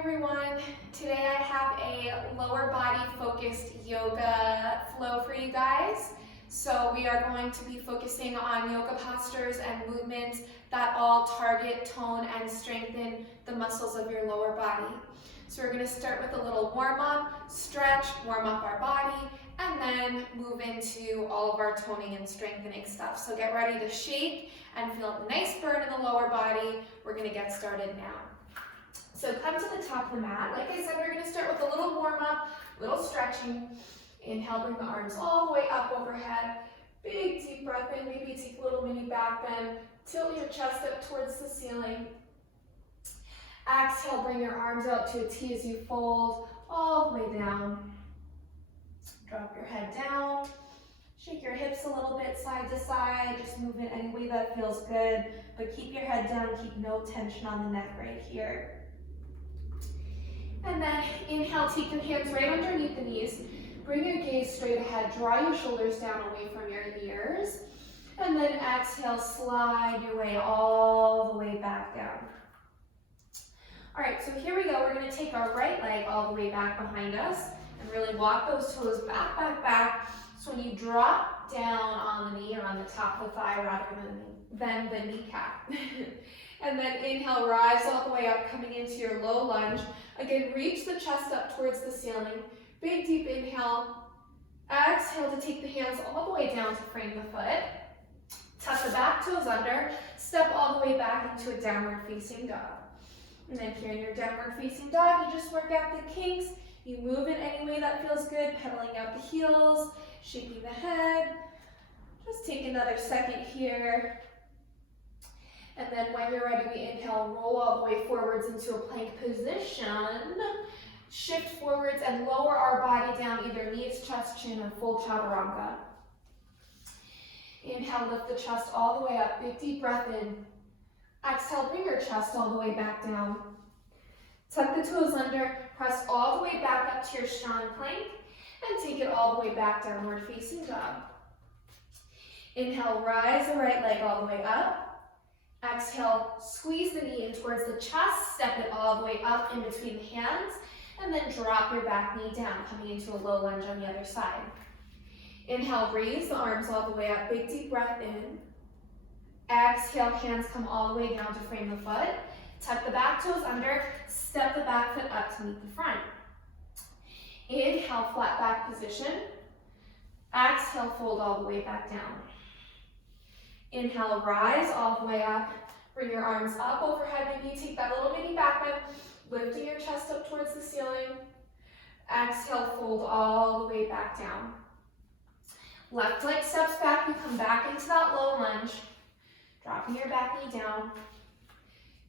everyone. Today I have a lower body focused yoga flow for you guys. So we are going to be focusing on yoga postures and movements that all target, tone, and strengthen the muscles of your lower body. So we're going to start with a little warm up, stretch, warm up our body, and then move into all of our toning and strengthening stuff. So get ready to shake and feel a nice burn in the lower body. We're going to get started now. So come to the top of the mat. Like I said, we're going to start with a little warm up, little stretching. Inhale, bring the arms all the way up overhead. Big deep breath in, maybe take a little mini back bend. Tilt your chest up towards the ceiling. Exhale, bring your arms out to a T as you fold all the way down. Drop your head down. Shake your hips a little bit side to side. Just move it any way that feels good. But keep your head down, keep no tension on the neck right here. And then inhale, take your hands right underneath the knees. Bring your gaze straight ahead. Draw your shoulders down away from your ears. And then exhale, slide your way all the way back down. All right, so here we go. We're going to take our right leg all the way back behind us and really walk those toes back, back, back. So when you drop down on the knee or on the top of the thigh rather than the kneecap. And then inhale, rise all the way up, coming into your low lunge. Again, reach the chest up towards the ceiling. Big, deep inhale. Exhale to take the hands all the way down to frame the foot. Tuck the back toes under. Step all the way back into a downward facing dog. And then here in your downward facing dog, you just work out the kinks. You move in any way that feels good, pedaling out the heels, shaking the head. Just take another second here. And then when you're ready, we inhale, roll all the way forwards into a plank position. Shift forwards and lower our body down, either knees, chest, chin, or full chaturanga. Inhale, lift the chest all the way up, big deep breath in. Exhale, bring your chest all the way back down. Tuck the toes under, press all the way back up to your strong plank, and take it all the way back, downward facing dog. Inhale, rise the right leg all the way up. Exhale, squeeze the knee in towards the chest, step it all the way up in between the hands, and then drop your back knee down, coming into a low lunge on the other side. Inhale, raise the arms all the way up, big deep breath in. Exhale, hands come all the way down to frame the foot. Tuck the back toes under, step the back foot up to meet the front. Inhale, flat back position. Exhale, fold all the way back down. Inhale, rise all the way up. Bring your arms up overhead. Maybe you take that little mini back bend, lifting your chest up towards the ceiling. Exhale, fold all the way back down. Left leg steps back. You come back into that low lunge. Dropping your back knee down.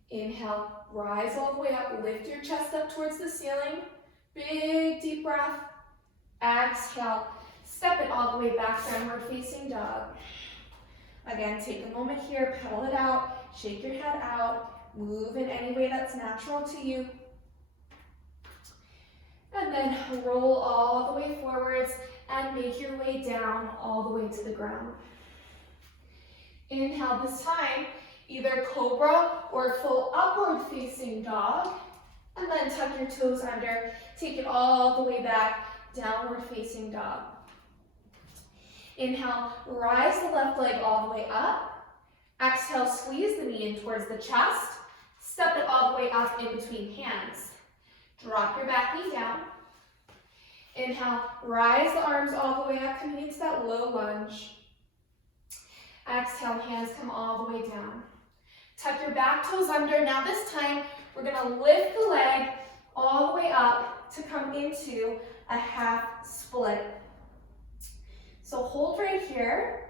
Inhale, rise all the way up. Lift your chest up towards the ceiling. Big deep breath. Exhale, step it all the way back, downward facing dog. Again, take a moment here, pedal it out, shake your head out, move in any way that's natural to you. And then roll all the way forwards and make your way down all the way to the ground. Inhale this time, either cobra or full upward facing dog. And then tuck your toes under, take it all the way back, downward facing dog. Inhale, rise the left leg all the way up. Exhale, squeeze the knee in towards the chest. Step it all the way up in between hands. Drop your back knee down. Inhale, rise the arms all the way up, coming into that low lunge. Exhale, hands come all the way down. Tuck your back toes under. Now this time, we're gonna lift the leg all the way up to come into a half split. So hold right here,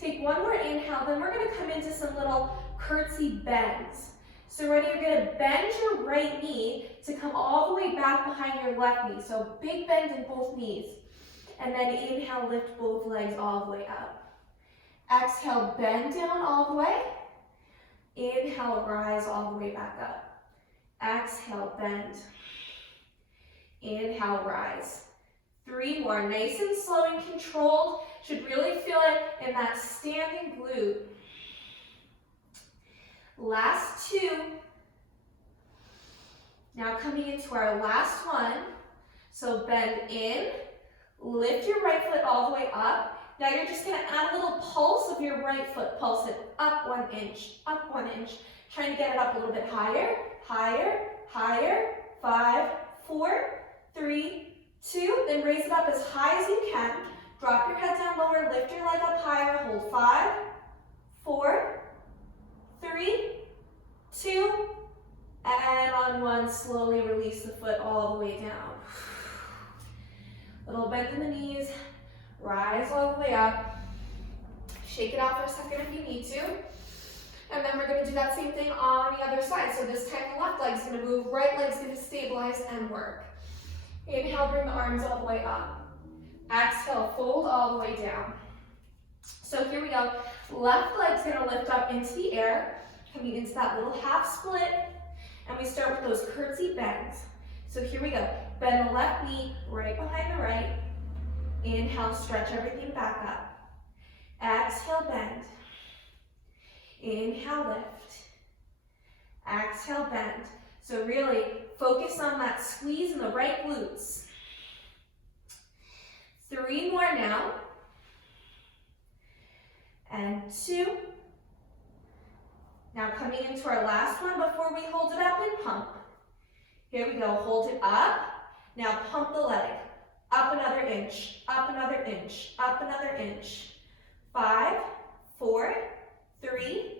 take one more inhale, then we're gonna come into some little curtsy bends. So ready, you're gonna bend your right knee to come all the way back behind your left knee. So big bend in both knees. And then inhale, lift both legs all the way up. Exhale, bend down all the way. Inhale, rise all the way back up. Exhale, bend. Inhale, rise. 3 more, nice and slow and controlled. Should really feel it in that standing glute. Last 2. Now coming into our last one. So bend in, lift your right foot all the way up. Now you're just gonna add a little pulse of your right foot. Pulse it up 1 inch, up 1 inch. Trying to get it up a little bit higher, higher, higher. 5, 4, 3, 2. Then raise it up as high as you can. Drop your head down lower, lift your leg up higher. Hold 5, 4, 3, 2, and on 1, slowly release the foot all the way down. Little bend in the knees, rise all the way up. Shake it out for a second if you need to. And then we're going to do that same thing on the other side. So this time the left leg's going to move, right leg's going to stabilize and work. Inhale, bring the arms all the way up. Exhale, fold all the way down. So here we go. Left leg's going to lift up into the air, coming into that little half split. And we start with those curtsy bends. So here we go. Bend the left knee right behind the right. Inhale, stretch everything back up. Exhale, bend. Inhale, lift. Exhale, bend. So really focus on that squeeze in the right glutes. 3 more now. And 2. Now coming into our last one before we hold it up and pump. Here we go, hold it up. Now pump the leg. Up another inch, up another inch, up another inch. 5, 4, 3,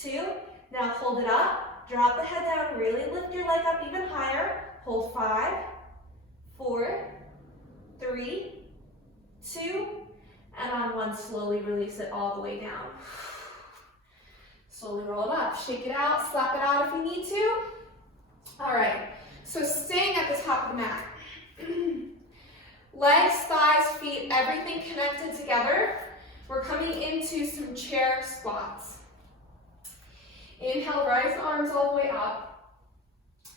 2. Now hold it up, drop the head down, really lift your leg up even higher. Hold 5, 4, 3, 2, and on 1, slowly release it all the way down. Slowly roll it up, shake it out, slap it out if you need to. All right, so staying at the top of the mat. Legs, thighs, feet, everything connected together. We're coming into some chair squats. Inhale, rise the arms all the way up.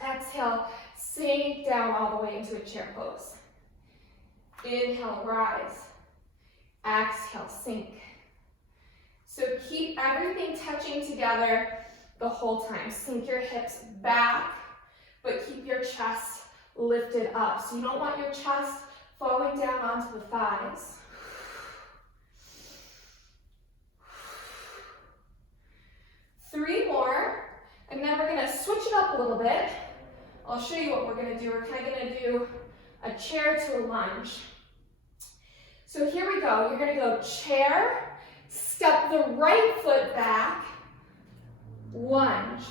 Exhale, sink down all the way into a chair pose. Inhale, rise. Exhale, sink. So keep everything touching together the whole time. Sink your hips back, but keep your chest lifted up. So you don't want your chest falling down onto the thighs. Three more, and then we're gonna switch it up a little bit. I'll show you what we're gonna do. We're kind of gonna do a chair to a lunge. So here we go. You're gonna go chair, step the right foot back, lunge,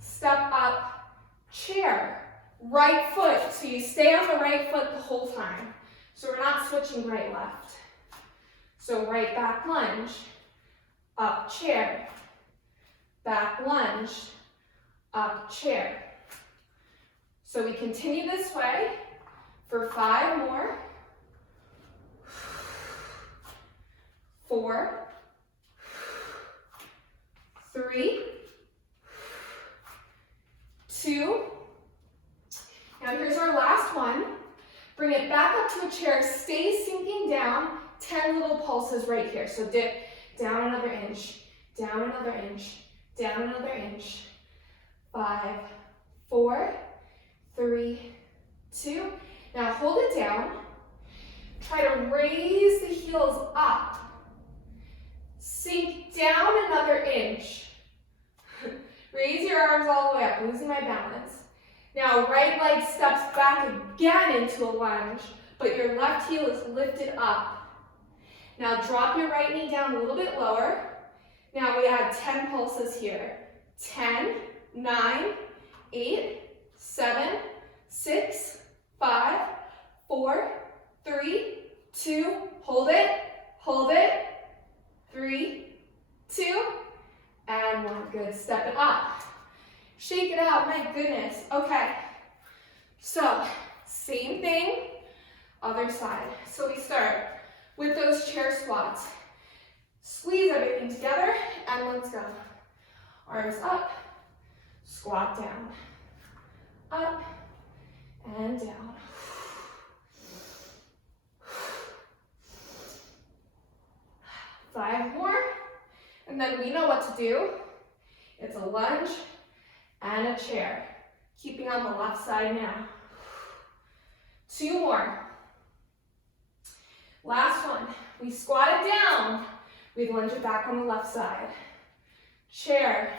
step up, chair, right foot. So you stay on the right foot the whole time. So we're not switching right, left. So right back lunge, up chair, back lunge, up chair. So we continue this way for 5 more. 4, 3, 2. Now here's our last one. Bring it back up to a chair, stay sinking down, 10 little pulses right here. So dip down another inch, down another inch, down another inch. 5, 4, 3, 2. Now hold it down. Try to raise the heels up. Sink down another inch. Raise your arms all the way up, losing my balance. Now right leg steps back again into a lunge, but your left heel is lifted up. Now drop your right knee down a little bit lower. Now we add 10 pulses here. 10, 9, 8, 7, 6, 5, 4, 3, 2, hold it, 3, 2, and 1. Good, step it up. Shake it out, my goodness. Okay, so same thing, other side. So we start with those chair squats. Squeeze everything together, and let's go. Arms up, squat down, up, and down. Five more, and then we know what to do. It's a lunge and a chair. Keeping on the left side now. 2 more. Last one. We squat it down. We lunge it back on the left side. Chair,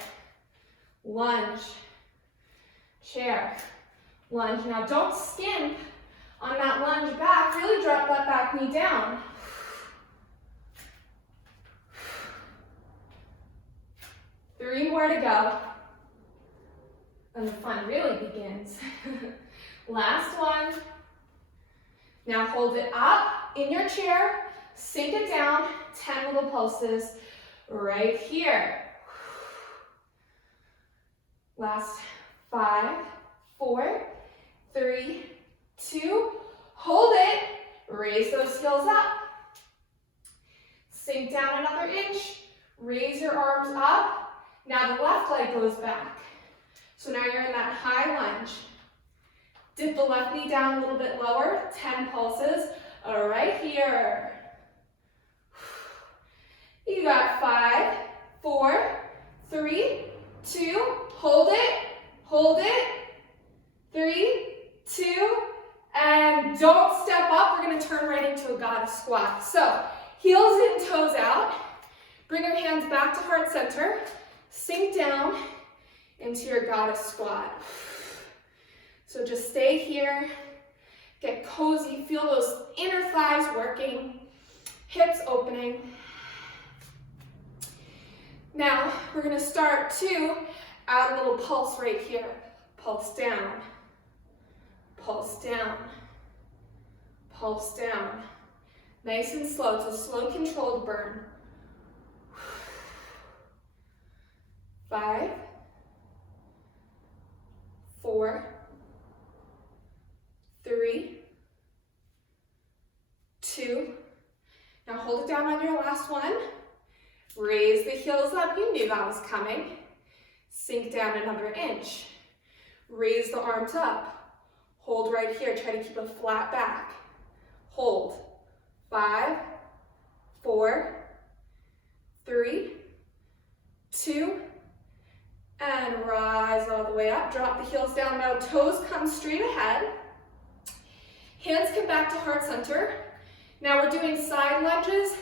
lunge, chair, lunge. Now don't skimp on that lunge back. Really drop that back knee down. Three more to go. And the fun really begins. Last one. Now hold it up in your chair. Sink it down. 10 little pulses right here. Last 5, 4, 3, 2. Hold it. Raise those heels up. Sink down another inch. Raise your arms up. Now the left leg goes back. So now you're in that high lunge. Dip the left knee down a little bit lower. 10 pulses right here. You got 5, 4, 3, 2. Hold it. 3, 2, and don't step up. We're gonna turn right into a goddess squat. So heels in, toes out. Bring your hands back to heart center. Sink down into your goddess squat. So just stay here, get cozy, feel those inner thighs working, hips opening. Now we're gonna start to add a little pulse right here. Pulse down, pulse down, pulse down. Nice and slow, it's a slow controlled burn. 5, 4, 3, 2. Now hold it down on your last one. Raise the heels up, you knew that was coming. Sink down another inch. Raise the arms up. Hold right here, try to keep a flat back. Hold. 5, 4, 3, 2, and rise all the way up. Drop the heels down. Now toes come straight ahead. Hands come back to heart center. Now we're doing side lunges,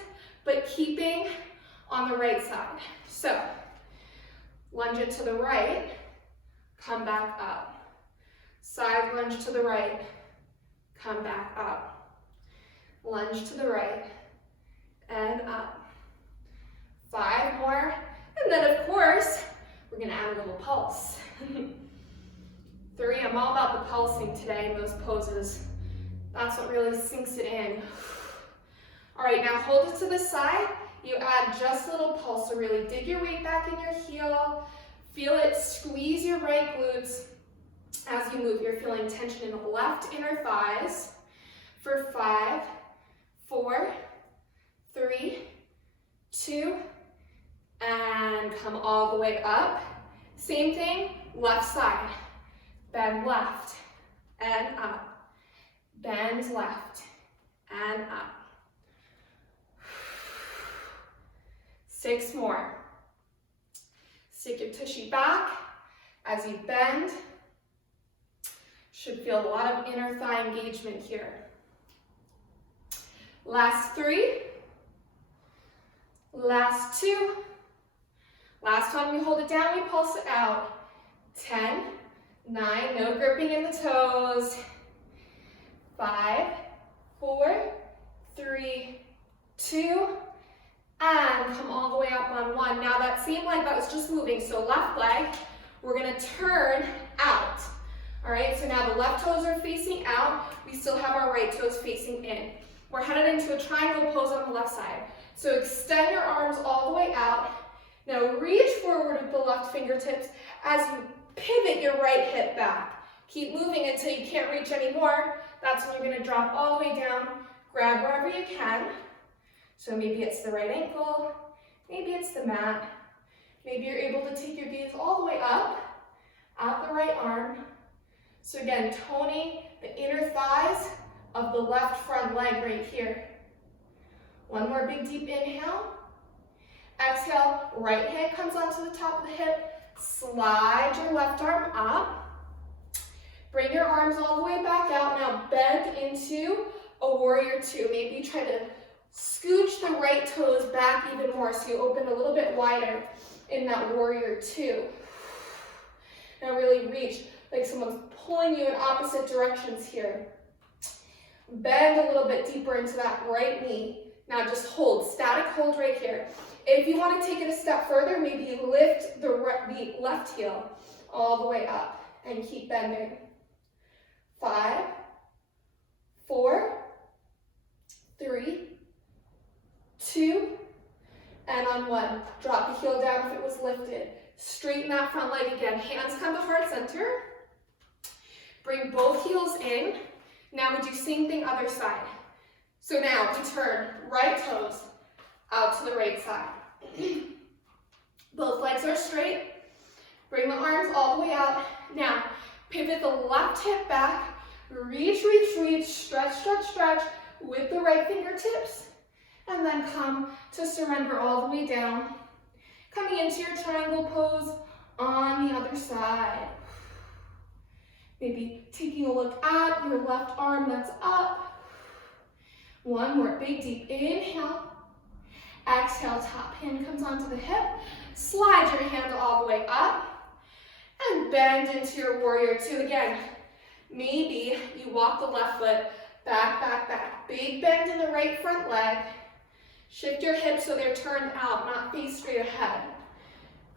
but keeping on the right side. So lunge it to the right, come back up. Side lunge to the right, come back up. Lunge to the right, and up. 5 more, and then of course, we're gonna add a little pulse. 3, I'm all about the pulsing today in those poses. That's what really sinks it in. All right, now hold it to the side. You add just a little pulse, so really dig your weight back in your heel. Feel it squeeze your right glutes as you move. You're feeling tension in the left inner thighs. For 5, 4, 3, 2, and come all the way up. Same thing, left side. Bend left and up. Bend left and up. 6 more. Stick your tushy back as you bend. Should feel a lot of inner thigh engagement here. Last 3. Last 2. Last time we hold it down, we pulse it out. 10, 9, no gripping in the toes. 5, 4, 3, 2, and come all the way up on 1. Now that seemed like that was just moving, so left leg, we're gonna turn out. All right, so now the left toes are facing out. We still have our right toes facing in. We're headed into a triangle pose on the left side. So extend your arms all the way out. Now reach forward with the left fingertips as you pivot your right hip back. Keep moving until you can't reach anymore. That's when you're gonna drop all the way down. Grab wherever you can. So maybe it's the right ankle, maybe it's the mat. Maybe you're able to take your gaze all the way up, out the right arm. So again, toning the inner thighs of the left front leg right here. One more big deep inhale. Exhale, right hand comes onto the top of the hip. Slide your left arm up. Bring your arms all the way back out. Now bend into a warrior two. Maybe try to scooch the right toes back even more so you open a little bit wider in that warrior two. Now really reach like someone's pulling you in opposite directions here. Bend a little bit deeper into that right knee. Now just hold, static hold right here. If you want to take it a step further, maybe lift the left heel all the way up and keep bending. 5, 4, 3, 2, and on 1. Drop the heel down if it was lifted. Straighten that front leg again. Hands come to heart center. Bring both heels in. Now we do same thing other side. So now we turn right toes out to the right side. Both legs are straight. Bring the arms all the way out. Now pivot the left hip back. Reach, reach, reach. Stretch, stretch, stretch with the right fingertips. And then come to surrender all the way down. Coming into your triangle pose on the other side. Maybe taking a look at your left arm that's up. One more big deep inhale. Exhale, top hand comes onto the hip. Slide your hand all the way up. And bend into your warrior two again. Maybe you walk the left foot back, back, back. Big bend in the right front leg. Shift your hips so they're turned out, not face straight ahead.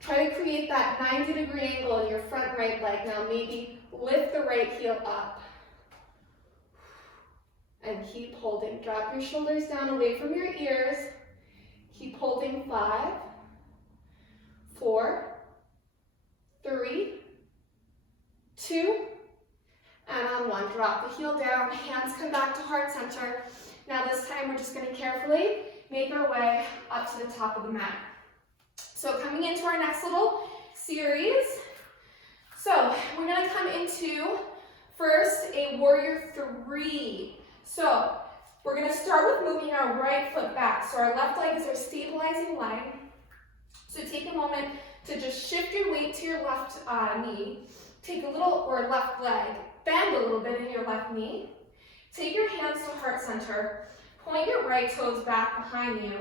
Try to create that 90-degree angle in your front right leg. Now maybe lift the right heel up. And keep holding. Drop your shoulders down away from your ears. Keep holding. 5, 4, 3, 2, and on 1. Drop the heel down. Hands come back to heart center. Now this time we're just going to carefully make our way up to the top of the mat. So coming into our next little series. So we're going to come into first a warrior three. So we're going to start with moving our right foot back. So our left leg is our stabilizing leg. So take a moment to just shift your weight to your left knee. Take a little, or left leg, bend a little bit in your left knee. Take your hands to heart center. Point your right toes back behind you.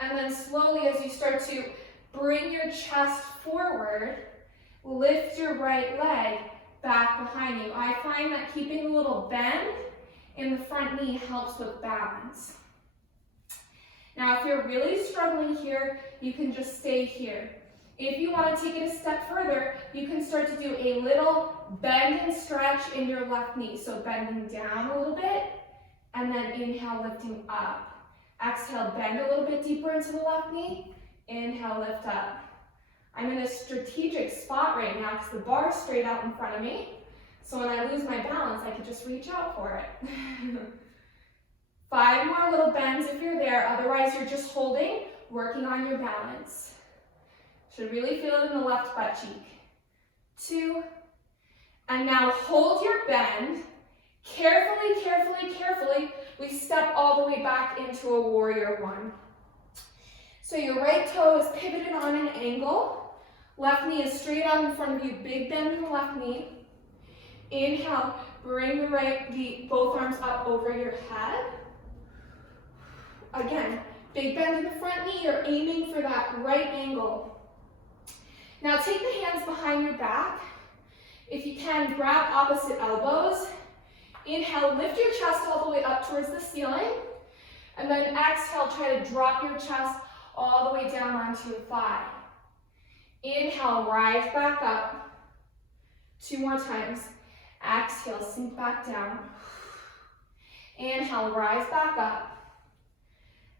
And then slowly as you start to bring your chest forward, lift your right leg back behind you. I find that keeping a little bend in the front knee helps with balance. Now, if you're really struggling here, you can just stay here. If you want to take it a step further, you can start to do a little bend and stretch in your left knee. So bending down a little bit, and then inhale, lifting up. Exhale, bend a little bit deeper into the left knee. Inhale, lift up. I'm in a strategic spot right now because the bar is straight out in front of me. So when I lose my balance, I can just reach out for it. 5 more little bends if you're there. Otherwise, you're just holding, working on your balance. Should really feel it in the left butt cheek. 2. And now hold your bend. Carefully, carefully, carefully, we step all the way back into a warrior one. So your right toe is pivoted on an angle. Left knee is straight out in front of you. Big bend in the left knee. Inhale, bring both arms up over your head. Again, big bend in the front knee. You're aiming for that right angle. Now take the hands behind your back. If you can, grab opposite elbows. Inhale, lift your chest all the way up towards the ceiling. And then exhale, try to drop your chest all the way down onto your thigh. Inhale, rise back up. 2 more times. Exhale, sink back down. Inhale, rise back up.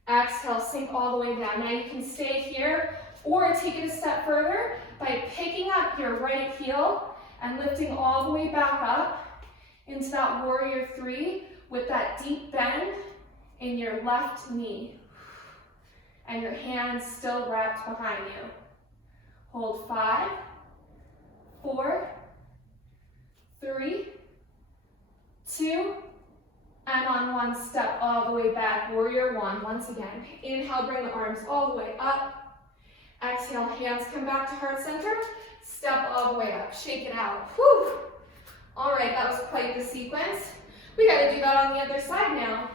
Exhale, sink all the way down. Now you can stay here or take it a step further by picking up your right heel and lifting all the way back up into that warrior three with that deep bend in your left knee. And your hands still wrapped behind you. Hold 5, 4, 3, 2, and on 1, step all the way back, warrior one. Once again, inhale, bring the arms all the way up. Exhale, hands come back to heart center. Step all the way up, shake it out. Whew. All right, that was quite the sequence. We gotta do that on the other side now.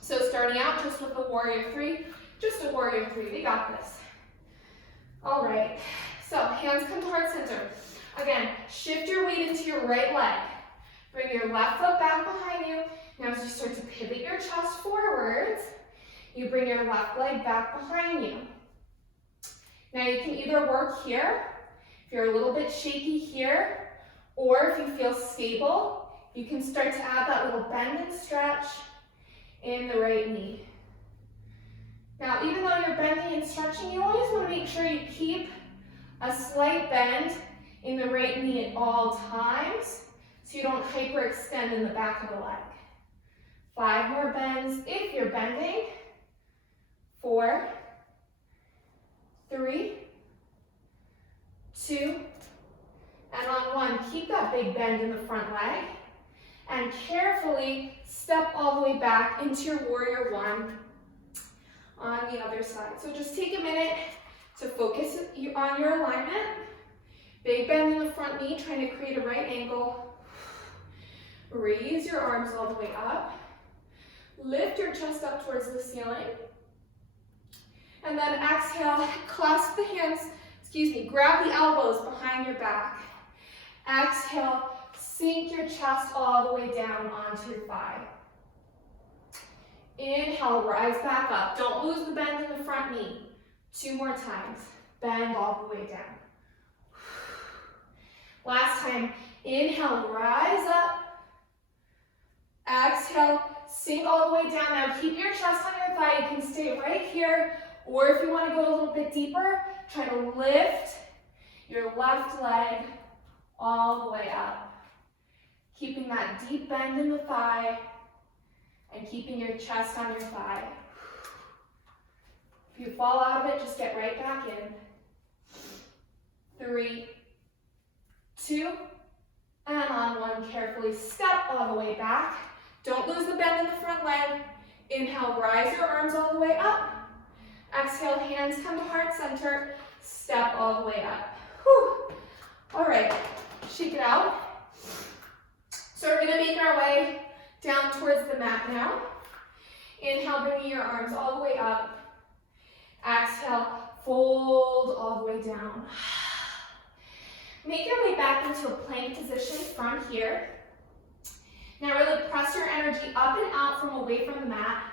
So starting out just with the warrior three, just a warrior three, we got this. All right, so hands come to heart center. Again, shift your weight into your right leg. Bring your left foot back behind you. Now as you start to pivot your chest forwards, you bring your left leg back behind you. Now you can either work here, if you're a little bit shaky here, or if you feel stable, you can start to add that little bend and stretch in the right knee. Now, even though you're bending and stretching, you always want to make sure you keep a slight bend in the right knee at all times, so you don't hyperextend in the back of the leg. 5 more bends if you're bending. 4, 3, 2, and on 1, keep that big bend in the front leg, and carefully step all the way back into your warrior 1 on the other side. So just take a minute to focus on your alignment. Big bend in the front knee, trying to create a right angle. Raise your arms all the way up. Lift your chest up towards the ceiling. And then exhale, clasp the hands, grab the elbows behind your back. Exhale, sink your chest all the way down onto your thigh. Inhale, rise back up. Don't lose the bend in the front knee. 2 more times. Bend all the way down. Last time. Inhale, rise up. Exhale, sink all the way down. Now keep your chest on your thigh. You can stay right here, or if you want to go a little bit deeper, try to lift your left leg all the way up. Keeping that deep bend in the thigh and keeping your chest on your thigh. If you fall out of it, just get right back in. 3, 2, and on 1, carefully step all the way back. Don't lose the bend in the front leg. Inhale, rise your arms all the way up. Exhale, hands come to heart center. Step all the way up. Whew. All right, shake it out. So we're gonna make our way down towards the mat now. Inhale, bringing your arms all the way up. Exhale, fold all the way down. Make your way back into a plank position from here. Now really press your energy up and out from away from the mat.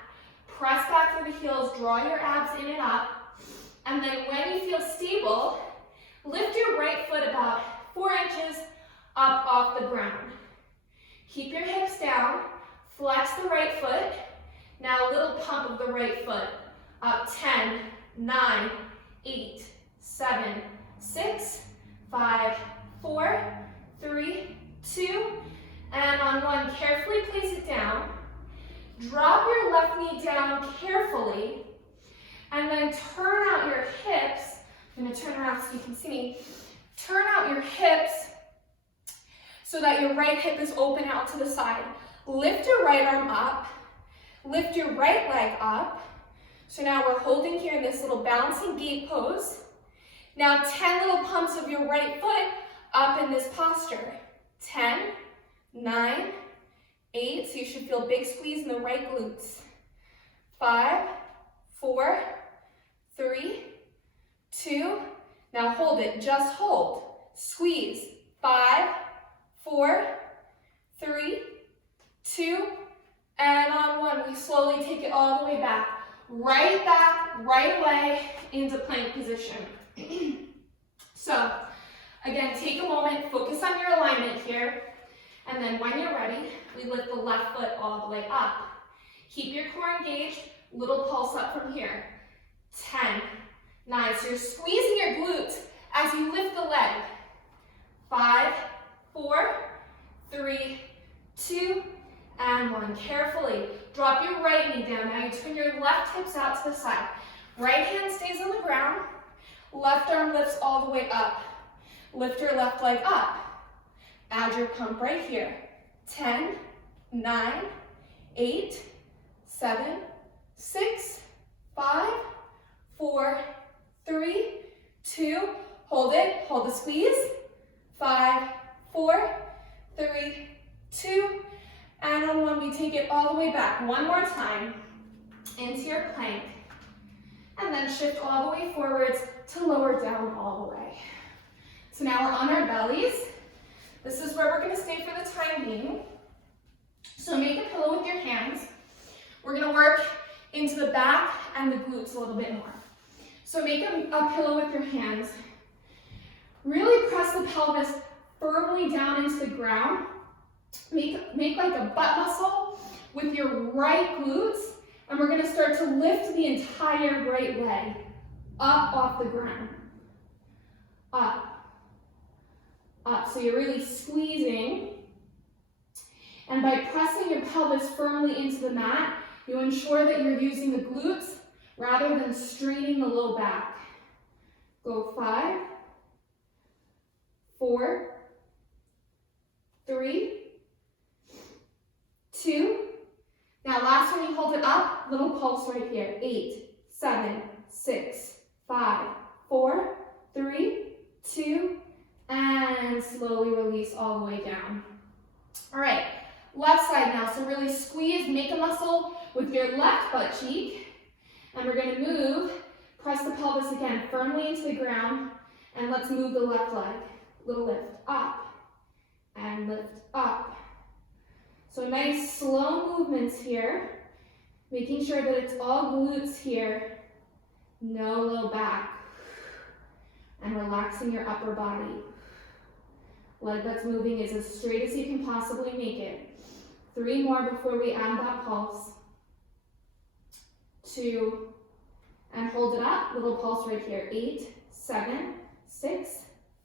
Press back through the heels, draw your abs in and up. And then when you feel stable, lift your right foot about 4 inches up off the ground. Keep your hips down, flex the right foot. Now a little pump of the right foot. Up 10, 9, 8, 7, 6, 5, 4, 3, 2, and on 1, carefully place it down. Drop your left knee down carefully, and then turn out your hips. I'm gonna turn around so you can see me. Turn out your hips so that your right hip is open out to the side. Lift your right arm up, lift your right leg up. So now we're holding here in this little balancing gate pose. Now 10 little pumps of your right foot up in this posture. 10, 9, 8, so you should feel a big squeeze in the right glutes. 5, 4, 3, 2, now hold it, just hold. Squeeze. 5, 4, 3, 2, and on 1, we slowly take it all the way back. Right back, right away into plank position. So, again, take a moment, focus on your alignment here, and then when you're ready, we lift the left foot all the way up. Keep your core engaged, little pulse up from here. 10, 9, so you're squeezing your glutes as you lift the leg. 5, 4, 3, 2, and 1. Carefully drop your right knee down. Now you turn your left hips out to the side. Right hand stays on the ground. Left arm lifts all the way up. Lift your left leg up. Add your pump right here. 10, 9, 8, 7, 6, 5, 4, 3, 2, hold it, hold the squeeze. 5, 4, 3, 2, and on 1, we take it all the way back. One more time into your plank, and then shift all the way forwards to lower down all the way. So now we're on our bellies. This is where we're going to stay for the time being. So make a pillow with your hands. We're going to work into the back and the glutes a little bit more. So make a pillow with your hands. Really press the pelvis firmly down into the ground. Make like a butt muscle with your right glutes, and we're going to start to lift the entire right leg up off the ground. Up, up. So you're really squeezing. And by pressing your pelvis firmly into the mat, you ensure that you're using the glutes rather than straining the low back. Go 5, 4, 3, 2. Now last time you hold it up, little pulse right here. 8, 7, 6, 5, 4, 3, 2, and slowly release all the way down. All right, left side now. So really squeeze, make a muscle with your left butt cheek. And we're going to move, press the pelvis again firmly into the ground, and let's move the left leg. Little lift, up, and lift, up. So nice slow movements here, making sure that it's all glutes here, no low back, and relaxing your upper body. Leg that's moving is as straight as you can possibly make it. 3 more before we add that pulse. 2, and hold it up, little pulse right here. 8, 7, 6,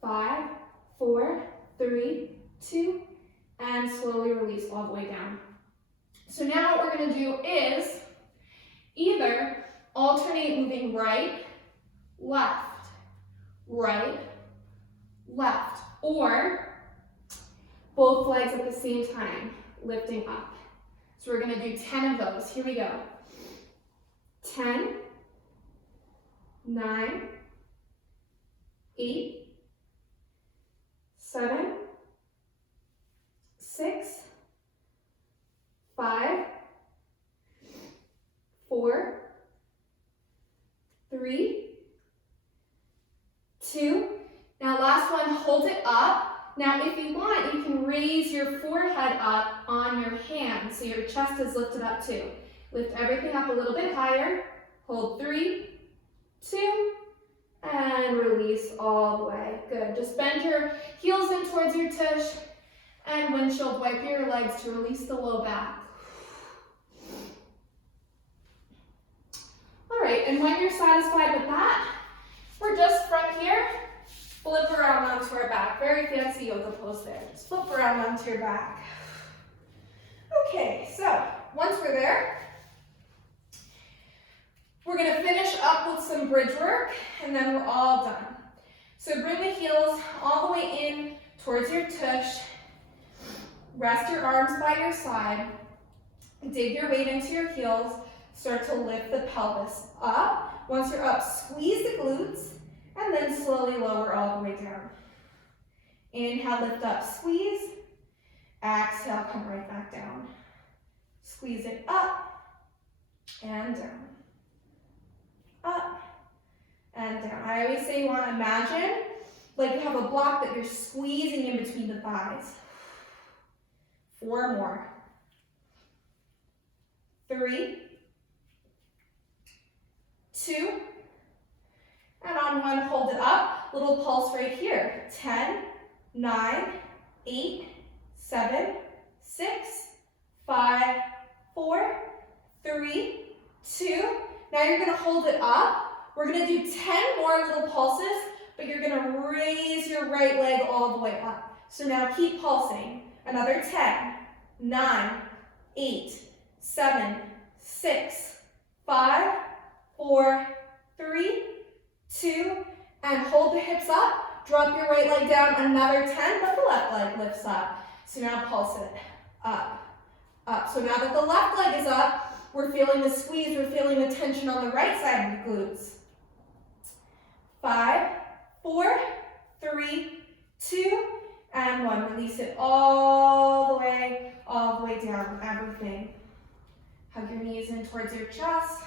5, 4, 3, 2, and slowly release all the way down. So now what we're going to do is either alternate moving right, left, or both legs at the same time, lifting up. So we're going to do 10 of those. Here we go. 10, 9, 8, 7, 6, 5, 4, 3, 2. Now last one, hold it up. Now if you want, you can raise your forehead up on your hands so your chest is lifted up too. Lift everything up a little bit higher. Hold 3, 2, and release all the way. Good. Just bend your heels in towards your tush and windshield wipe your legs to release the low back. All right, and when you're satisfied with that, we're just from here, flip around onto our back. Very fancy yoga pose there. Just flip around onto your back. Okay, so once we're there, we're going to finish up with some bridge work, and then we're all done. So bring the heels all the way in towards your tush. Rest your arms by your side. Dig your weight into your heels. Start to lift the pelvis up. Once you're up, squeeze the glutes, and then slowly lower all the way down. Inhale, lift up, squeeze. Exhale, come right back down. Squeeze it up and down. Up and down. I always say you want to imagine like you have a block that you're squeezing in between the thighs. 4 more. 3, 2, and on 1, hold it up. Little pulse right here. 10, 9, 8, 7, 6, 5, 4, 3, 2. Now you're going to hold it up. We're going to do 10 more little pulses, but you're going to raise your right leg all the way up. So now keep pulsing. Another 10, 9, 8, 7, 6, 5, 4, 3, 2, and hold the hips up. Drop your right leg down. Another 10, but the left leg lifts up. So now pulse it up, up. So now that the left leg is up, we're feeling the squeeze, we're feeling the tension on the right side of the glutes. 5, 4, 3, 2, and 1. Release it all the way down, everything. Hug your knees in towards your chest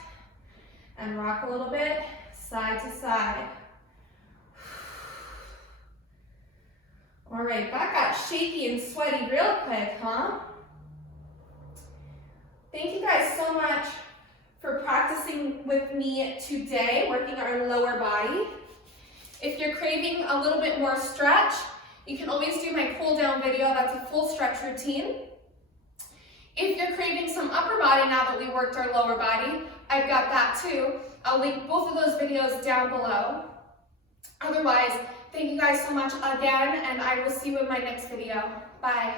and rock a little bit, side to side. All right, that got shaky and sweaty real quick, huh? Thank you guys so much for practicing with me today, working our lower body. If you're craving a little bit more stretch, you can always do my cool down video. That's a full stretch routine. If you're craving some upper body now that we worked our lower body, I've got that too. I'll link both of those videos down below. Otherwise, thank you guys so much again, and I will see you in my next video. Bye.